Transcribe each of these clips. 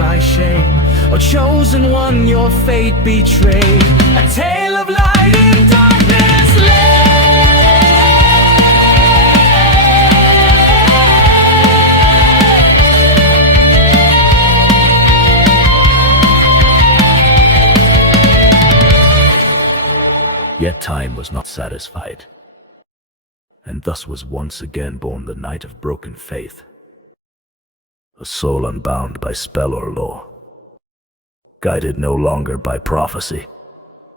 by shame, or chosen one, your fate betrayed. A tale of light in darkness Yet time was not satisfied, and thus was once again born the Knight of Broken Faith, a soul unbound by spell or law, guided no longer by prophecy,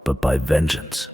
but by vengeance.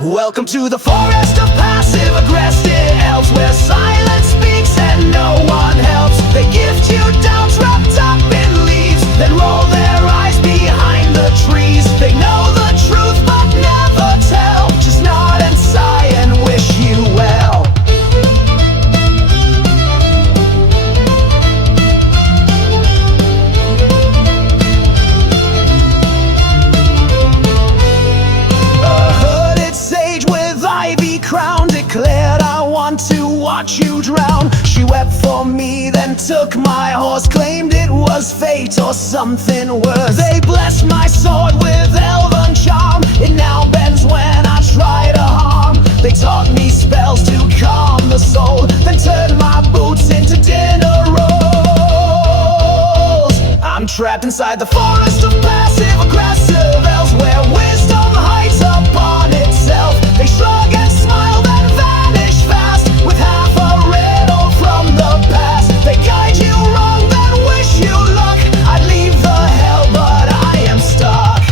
Welcome to the forest of passive-aggressive elves, where silence speaks and no one helps. They gift you doubts wrapped up in leaves, then roll their eyes behind the trees. They know the truth but never tell, just nod and sigh and wish you well. Crown declared, I want to watch you drown. She wept for me, then took my horse, claimed it was fate or something worse. They blessed my sword with elven charm, it now bends when I try to harm. They taught me spells to calm the soul, then turned my boots into dinner rolls. I'm trapped inside the forest of passive-aggressive elves, where wisdom hides upon itself. They shrug and smile, then vanish fast, with half a riddle from the past. They guide you wrong, then wish you luck. I'd leave the hell, but I am stuck.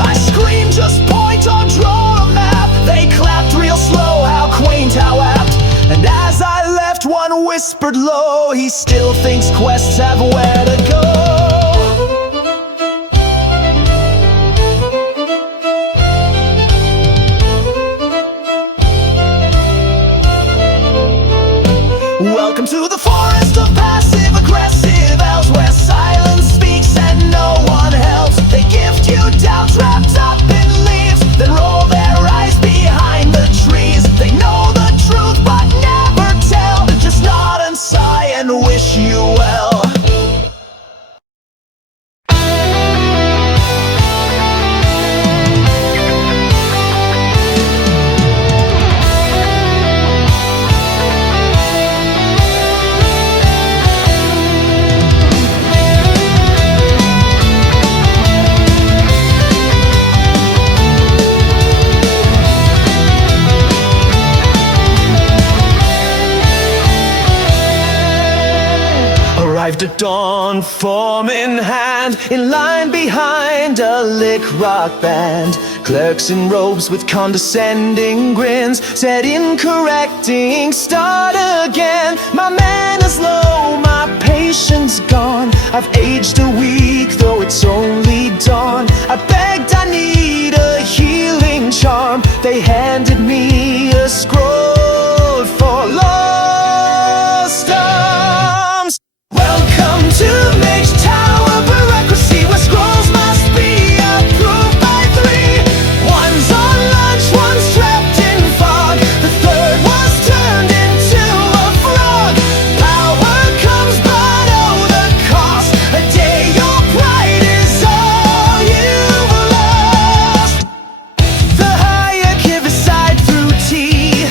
I screamed, just point or draw a map. They clapped real slow, how quaint, how apt. And as I left, one whispered low, he still thinks quests have where to go. Welcome to the forest of passive-aggressive elves, where silence speaks and no one helps. They gift you doubts wrapped up in leaves, then roll their eyes behind the trees. They know the truth but never tell, just nod and sigh and wish you well. Arrived at dawn, form in hand, in line behind a lick rock band. Clerks in robes with condescending grins said incorrect ink, start again. My man is low, my patience gone. I've aged a week, though it's only dawn. I begged I need a healing charm. They handed me a scroll for lost arms. Welcome to Mage Tower bureaucracy, where scrolls must be approved by 3. One's on lunch, one's trapped in fog. The third was turned into a frog. Power comes but oh the cost. A day your pride is all you've lost. The higher give aside through tea.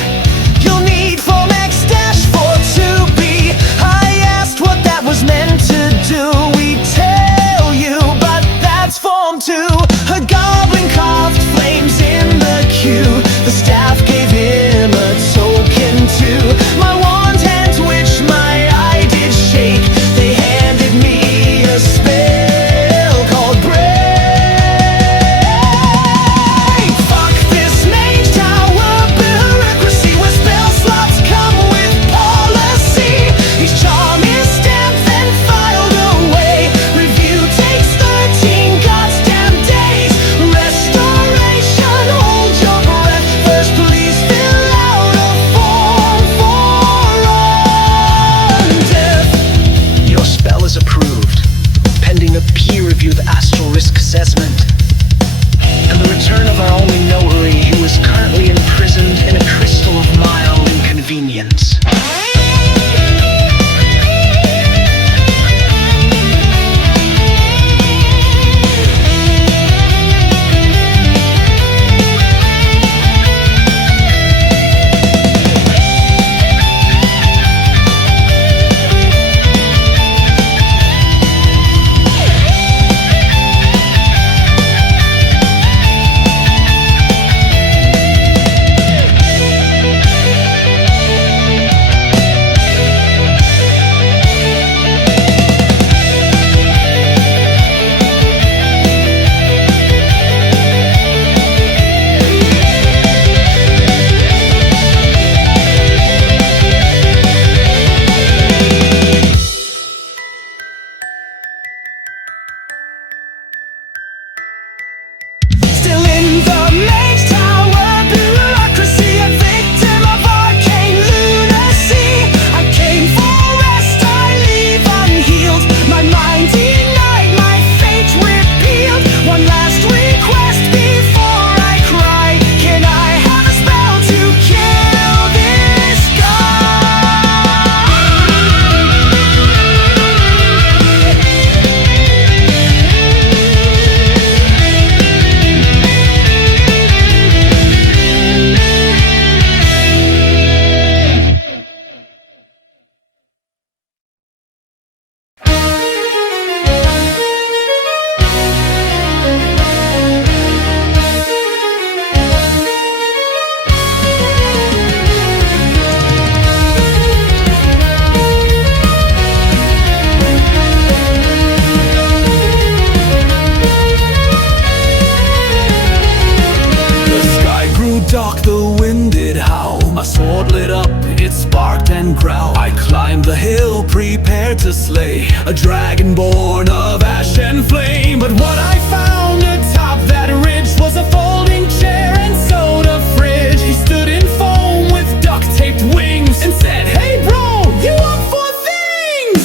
prepared to slay a dragon born of ash and flame. But what I found atop that ridge was a folding chair and soda fridge. He stood in foam with duct-taped wings and said, "Hey bro, you up for things?"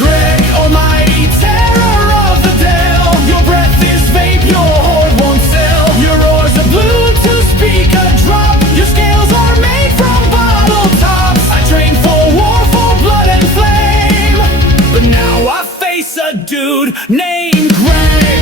Greg, almighty terror of the Dale, your breath is vape, your hoard won't sell. Your oars are blue to speak a drop, your scales are made from bottle tops. I trained for war, for blood and flame, but now I face a dude named Greg.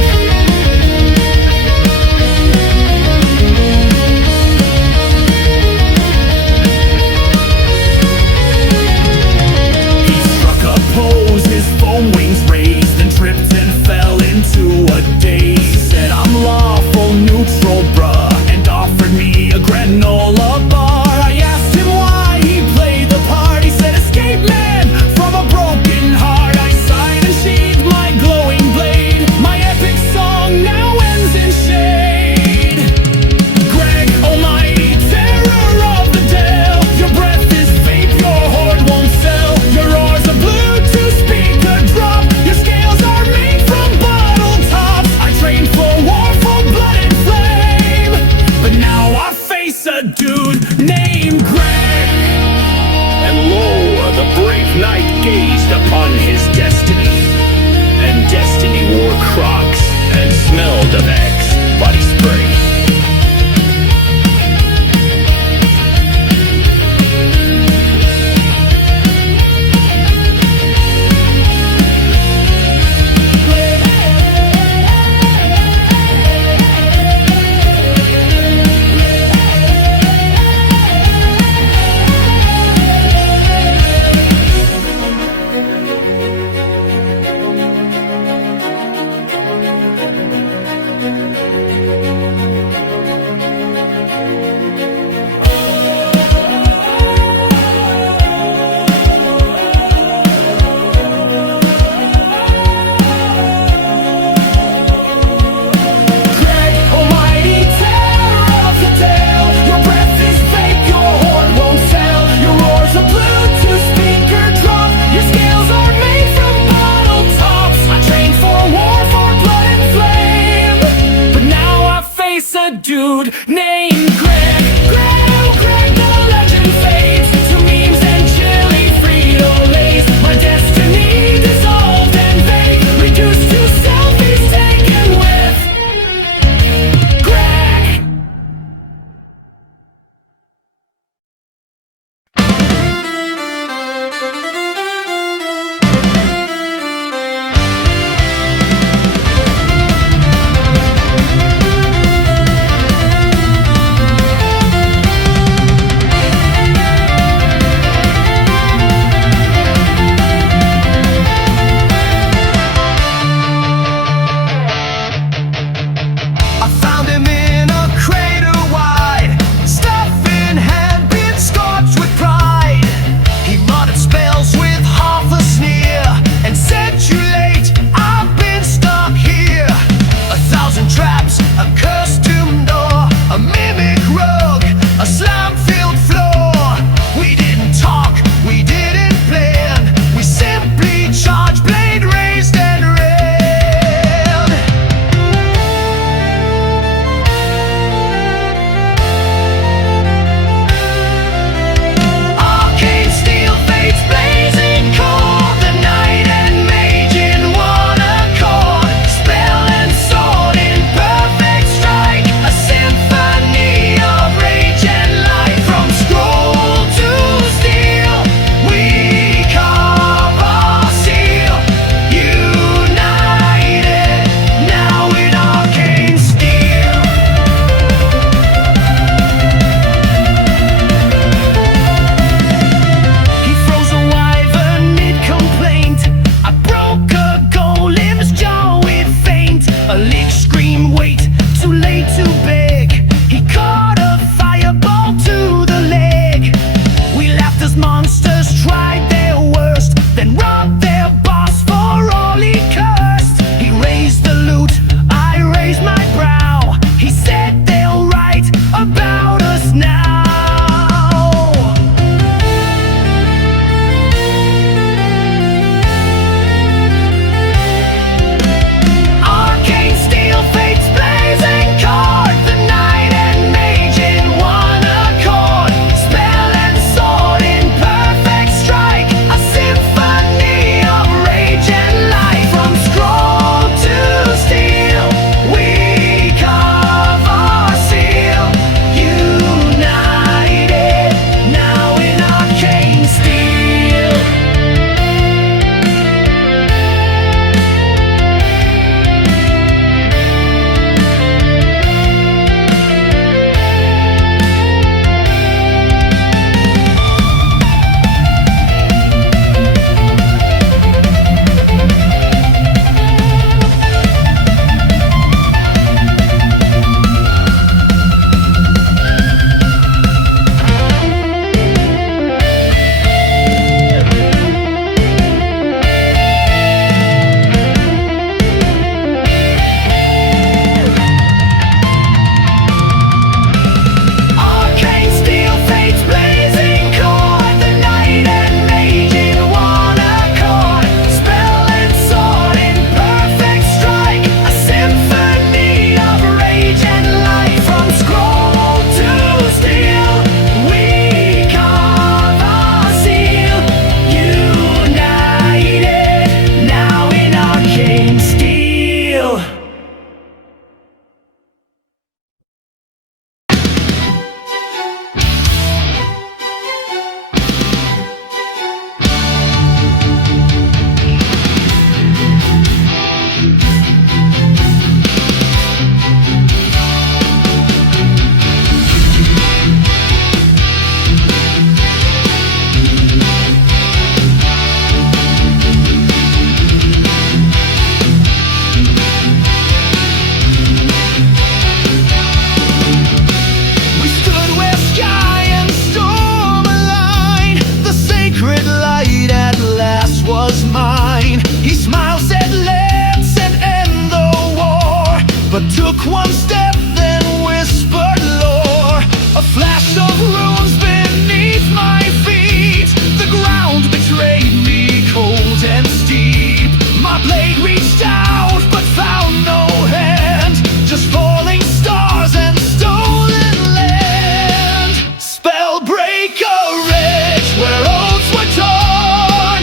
was mine. He smiled, said let's end the war, but took one step, then whispered lore. A flash of runes beneath my feet. The ground betrayed me, cold and steep. My blade reached out, but found no hand, just falling stars and stolen land. Spellbreaker Ridge, where oaths were torn,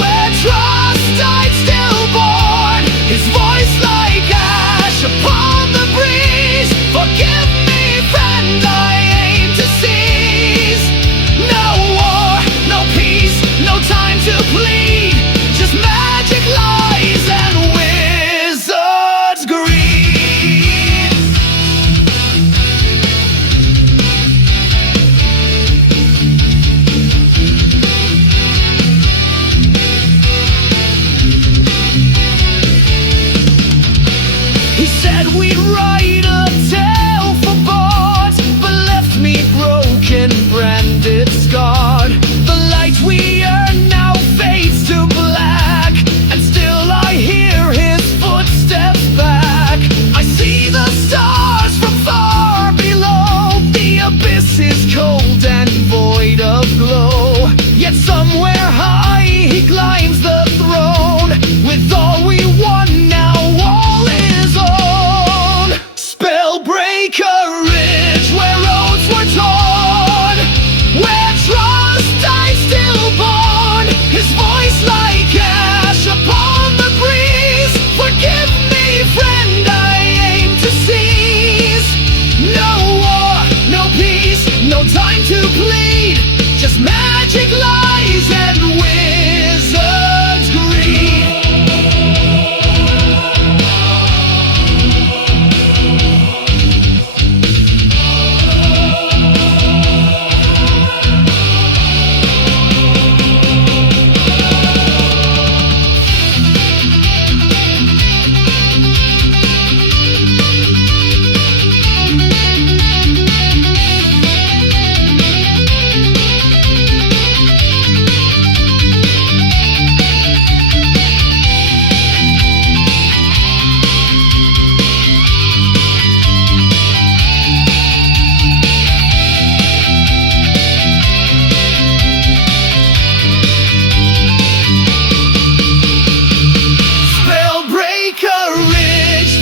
where trust died stillborn. His voice like ash upon the breeze. Forgive me, friend, I aim to seize. No war, no peace, no time to plead. Just magic lies and wizards' greed. He said we'd write a tale for boards, but left me broken, branded, scarred. The light we earn now fades to black, and still I hear his footsteps back. I see the stars from far below. The abyss is cold and void of glow. Yet somewhere high he climbs the throne. With all we won, now all is own. Spellbreaker Ridge, where roads were torn, where trust died stillborn. His voice like ash upon the breeze. Forgive me, friend, I aim to seize. No war, no peace, no time to plead. Just magic lies and wizards' greed.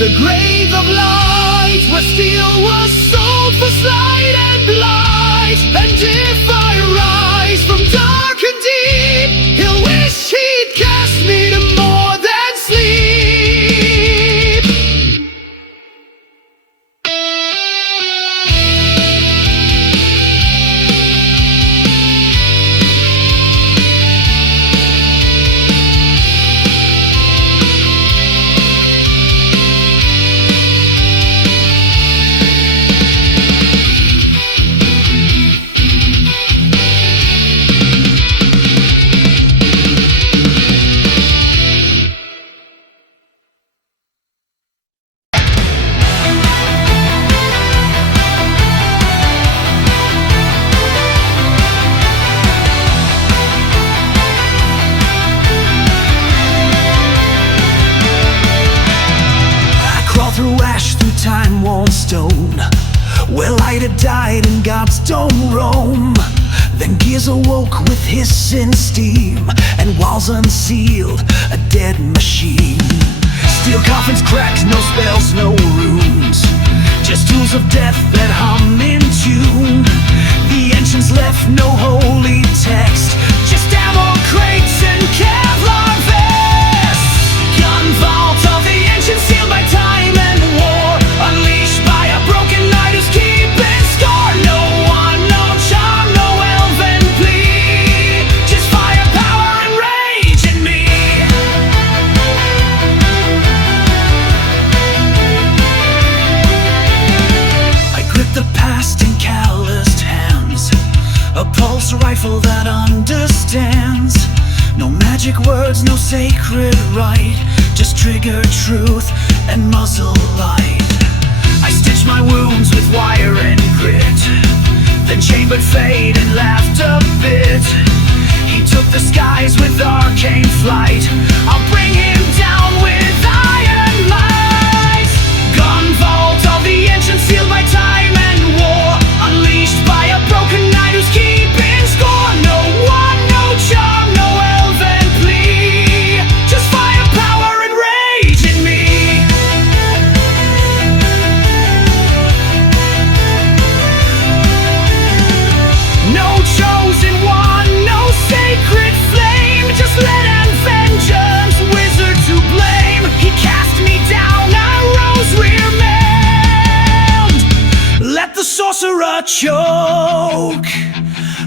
The grave of light, where steel was sold for slight and blight. And if I rise from dark and deep, he'll wish he'd cast me to more than sleep. Time-worn stone, where light had died and gods don't roam. Then gears awoke with hiss and steam, and walls unsealed, a dead machine. Steel coffins cracked, no spells, no runes, just tools of death that hum in tune. The ancients left no holy text, just ammo crates and Kevlar vests. Gun vault of the ancients sealed by time and war, unleashed by a broken knight who's keeping score. No one, no charm, no elven plea, just firepower and rage in me. I grip the past in calloused hands, a pulse rifle that understands. No magic words, no sacred rite, just trigger truth and muzzle light. I stitched my wounds with wire and grit, then chambered fate and laughed a bit. He took the skies with arcane flight. I'll bring him down with iron might. Gun vault of the ancient, sealed by time and war, unleashed by a broken knight who's keeping score. No one, no charm, no elven plea, just fire, power, and rage in me. No chosen one, no sacred flame, just let and vengeance, wizard to blame. He cast me down, I rose rear manned. Let the sorcerer choke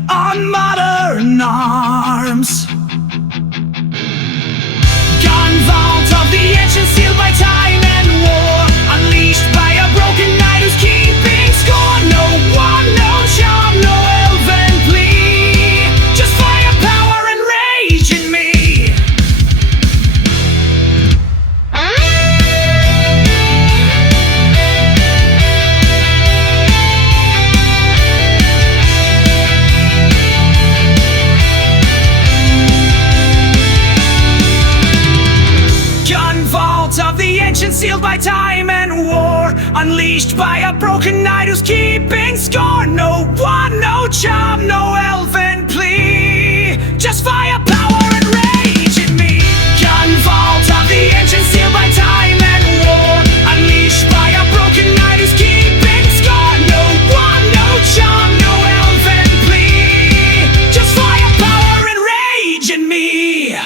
on modern arms. Gun vault of the ancient, sealed by time and war, unleashed by a broken knight who's keeping score. No one, no charm, no elven plea, just fire, power, and rage in me. Gun vault of the ancient, sealed by time and war, unleashed by a broken knight who's keeping score. No one, no charm, no elven plea, just fire, power, and rage in me. Gun vault of the ancient, sealed by time and war, unleashed by a broken knight who's keeping score. No one, no charm, no elven plea, just fire, power, and rage in me.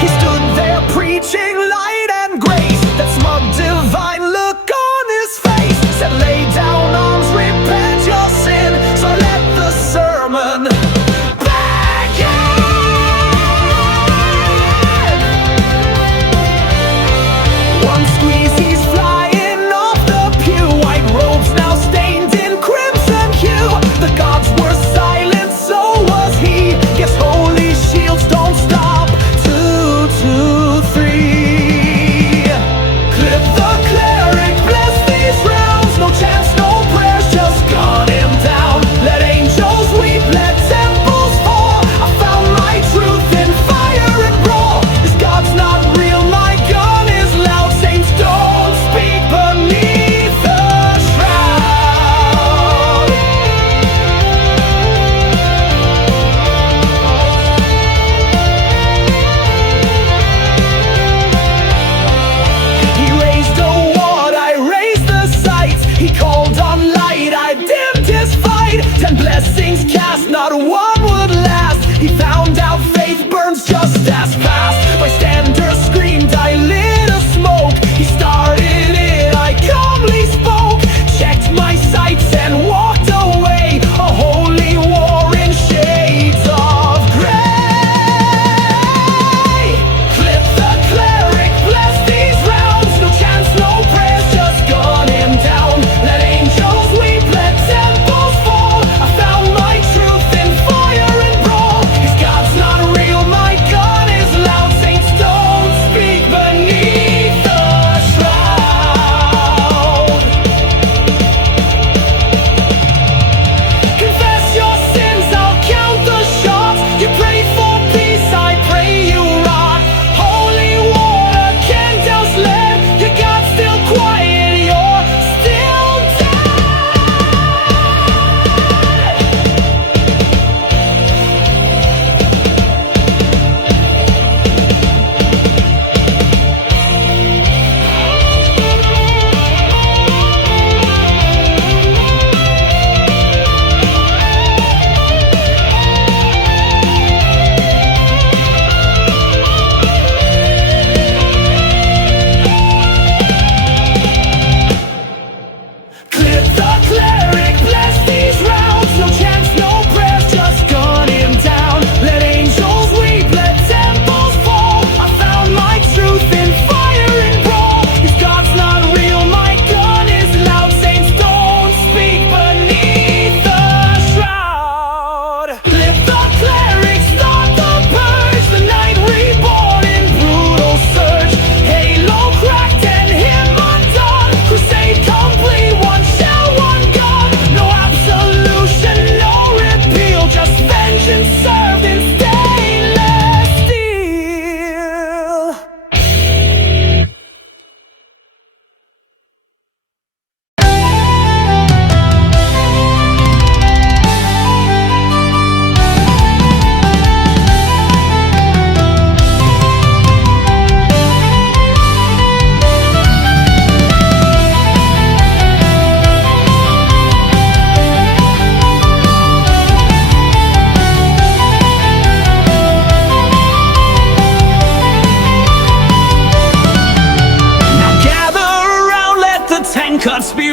He stood there preaching light and grace, that smug divine look on his face. Said, lay down arms, repent your sin, so let the sermon begin. One squeeze, he's flying off the pew, white robes now stained in crimson hue. The gods were silent, so was he. Guess holy shields don't stop. 2, 2, 3. Clip the cleric, bless these realms. No chance, no prayers, just gun him down. Let angels weep, let temples fall. I found my truth in fire and brawl. This God's not real, my gun is loud. Saints don't speak beneath the shroud. He raised a ward, I raised the sights. He called on light, I dimmed his fight. 10 blessings cast, not one would last. He found out faith burns just as fast. Bystanders screamed, I lit a smoke. He started it, I calmly spoke. Checked my sights and walked away. A holy war in shades of gray. Clip the cleric, bless these realms. No chance, no prayers, just gun him down. Let angels weep, let temples fall. I found my truth in fire and brawl. His God's not real, my God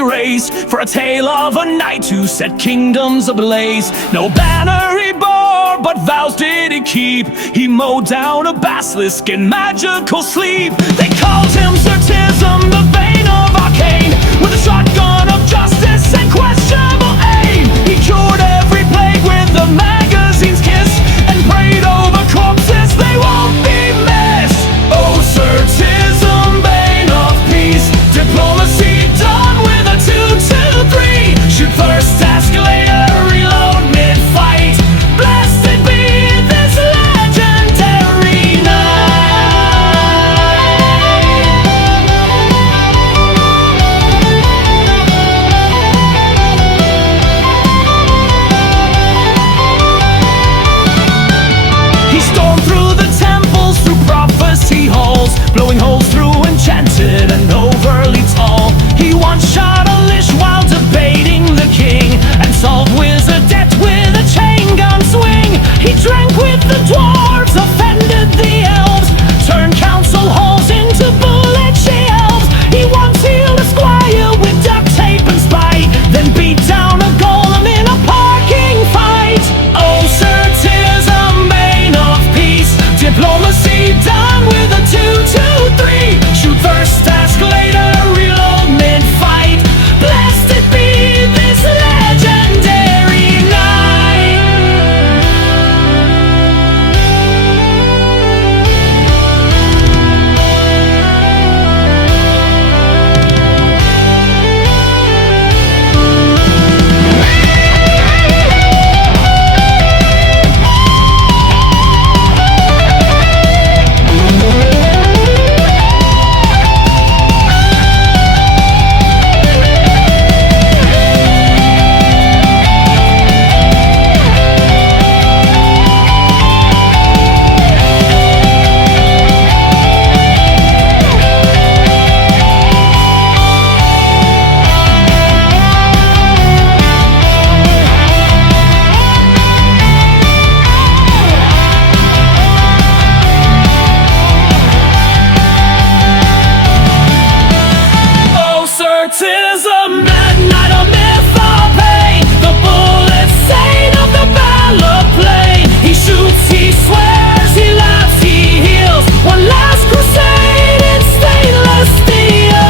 erased, for a tale of a knight who set kingdoms ablaze. No banner he bore, but vows did he keep. He mowed down a basilisk in magical sleep. They called him Certism, the vein of arcane, with a shotgun of justice and questionable aim. He cured every plague with a magazine's kiss, and prayed over corpses they won't be missed. Oh, Certism, bane of peace, diplomacy done with a 2-2-3. Shoot first, ask later, reload mid-fight. Blessed be this legendary He stormed through the temples, through prophecy halls, blowing holes through enchanted and overly tall. He once shot a lish while debating the king, and solved wizard death with a chain gun swing. He drank with the dwarves, offended the elves, turned council halls into bullet shelves. He once healed a squire with duct tape and spite, then beat down a golem in a parking fight. Oh, Certism, bane of peace, diplomacy done with a 2-2-3. Shoot first, ask later, reload mid-fight. Blessed be this legendary night. Oh, Certism, that night a myth of pain, the bullet saint of the battle plain. He shoots, he swears, he laughs, he heals. One last crusade in stainless steel.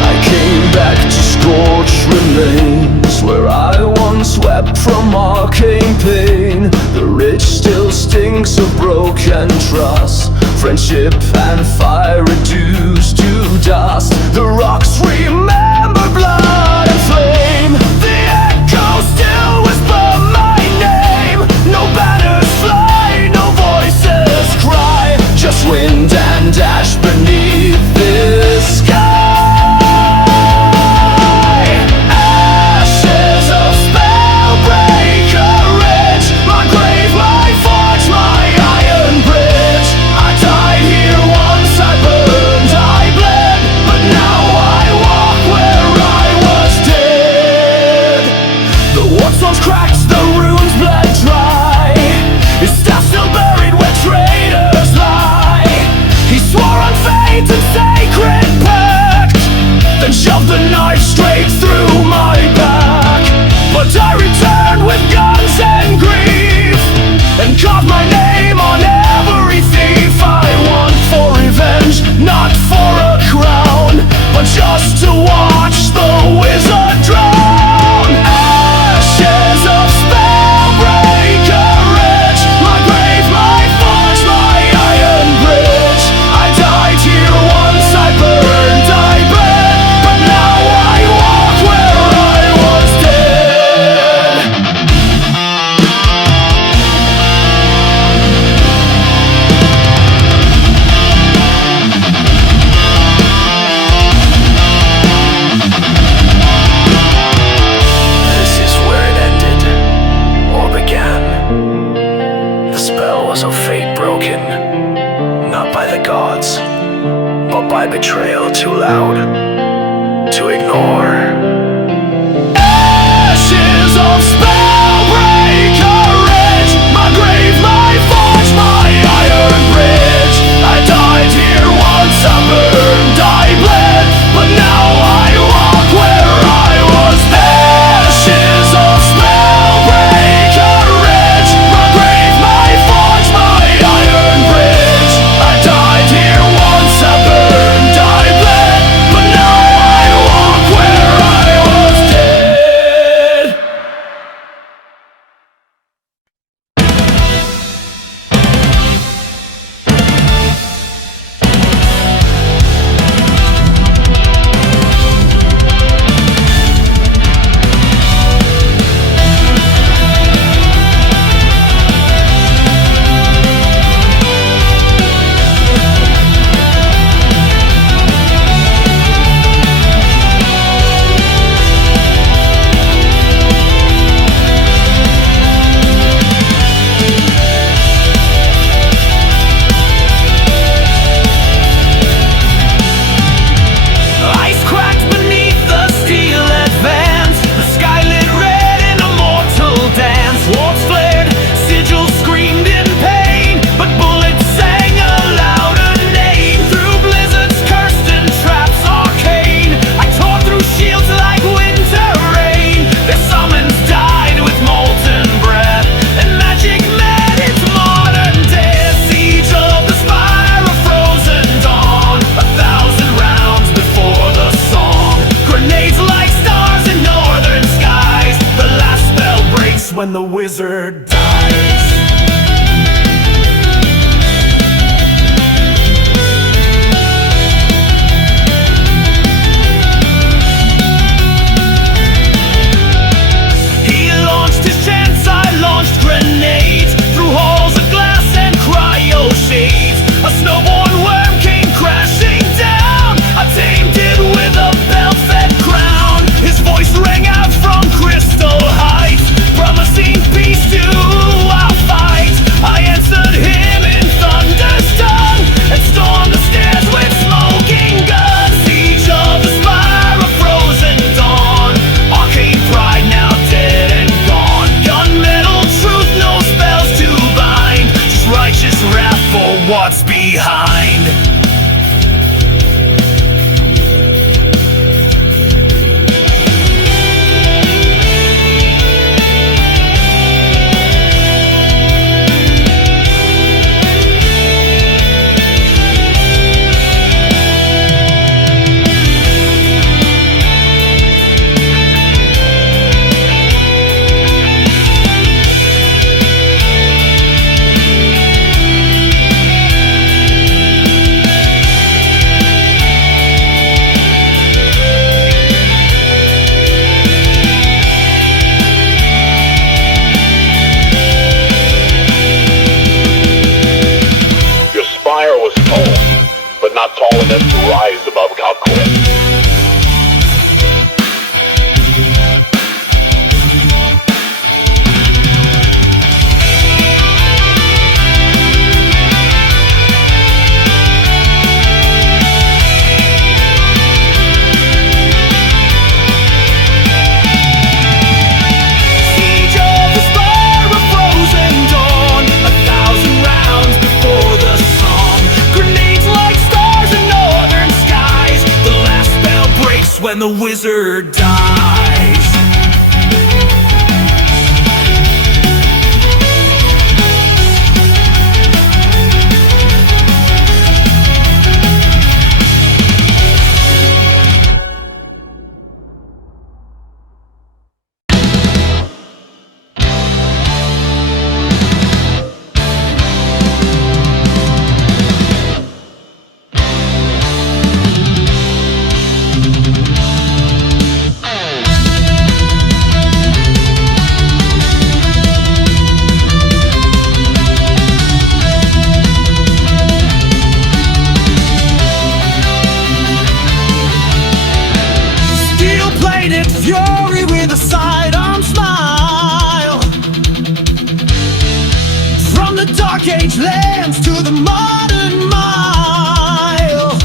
I came back to scorched remains, where I once wept from arcane pain. The rich still stinks of broken trust, friendship and fire reduced to dust. The rocks remember blood and flame, the echoes still whisper my name. No banners fly, no voices cry, just wind and ash beneath this sky. Ashes of Spellbreaker Ridge, my grave, my forge, my iron bridge. I died here once, I burned, I bled, but now I laws of fate broken, not by the gods, but by betrayal too loud to ignore. Ashes of spellbreaker edge, my grave, my forge, my iron bridge. I died here once, I burned, I bled, but now I walk where I was dead. Ashes of spellbreaker edge, my grave, my forge, my iron bridge. I died here once, I burned, I bled, but now I walk where I was dead. Ice cracked beneath the steel advance, the sky lit red in a mortal dance. Swords flared, sigils screamed in pain, but bullets sang a louder name. Through blizzards cursed and traps arcane, I tore through shields like winter rain. Their summons died with molten breath, and magic met its modern death. Siege of the spire, a frozen dawn, 1,000 rounds before the song. Grenades like stars in northern skies. The last spell breaks when the wizard dies. He launched his chance, I launched grenades through halls of glass and cryo shades. A snowborn worm came crashing down. I tamed it with a bell-fed crown. His voice rang out from crystal heights, promising peace to our fight. I answered him in thunder's tongue and stormed the stairs with smoking guns. Siege of the spire, a frozen dawn. Arcane pride now dead and gone. Gunmetal truth, no spells to bind, just righteous wrath for what's behind. Your spire was tall, but not tall enough to rise above Calculator. Siege of the spire, a frozen dawn, 1,000 rounds before the song. Grenades like stars in northern skies. The last spell breaks when the wizard dies. the Dark Age lands to the modern mile.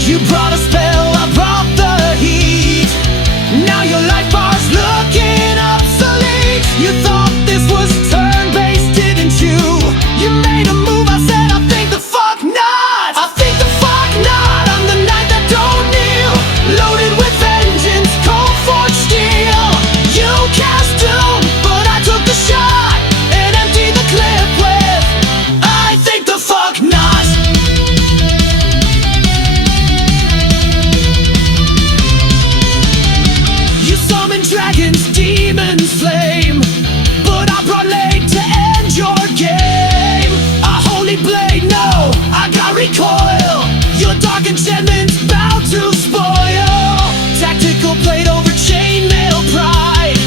You brought a spell, I brought the heat. Now your life bar's looking obsolete. You thought this was turn-based, didn't you? You made a move, I said I think the fuck not. I think the fuck not. I'm the knight that don't kneel, loaded with vengeance, cold forged steel. You cast doom, but I took the shot and emptied the clip with I think the fuck not. You summon dragons, demons, flame, but I brought late to end your game. A holy blade, no, I got recoil. Your dark enchantments bound to spoil. Tactical blade over chainmail pride.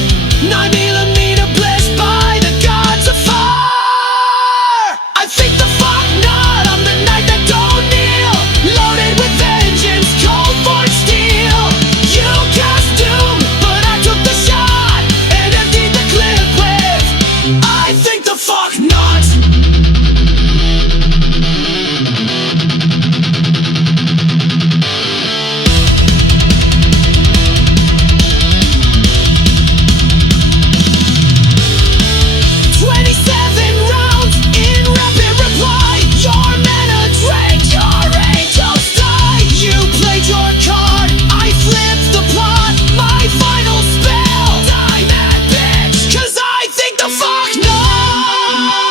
9mm blessed by the gods of fire. I think the fuck not. I'm the knight that don't kneel, loaded with vengeance, cold forged steel. You cast doom, but I took the shot and emptied the clip with I think the fuck not. Fuck no!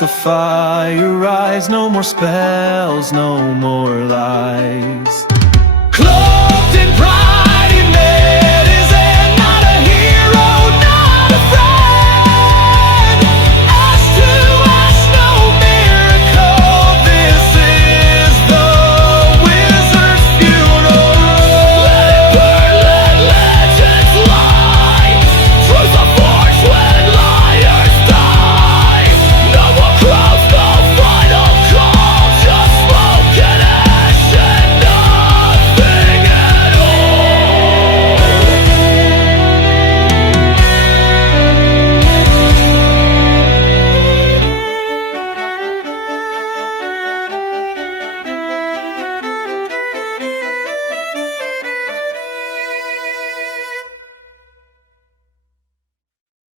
the fire rise. No more spells, no more lies.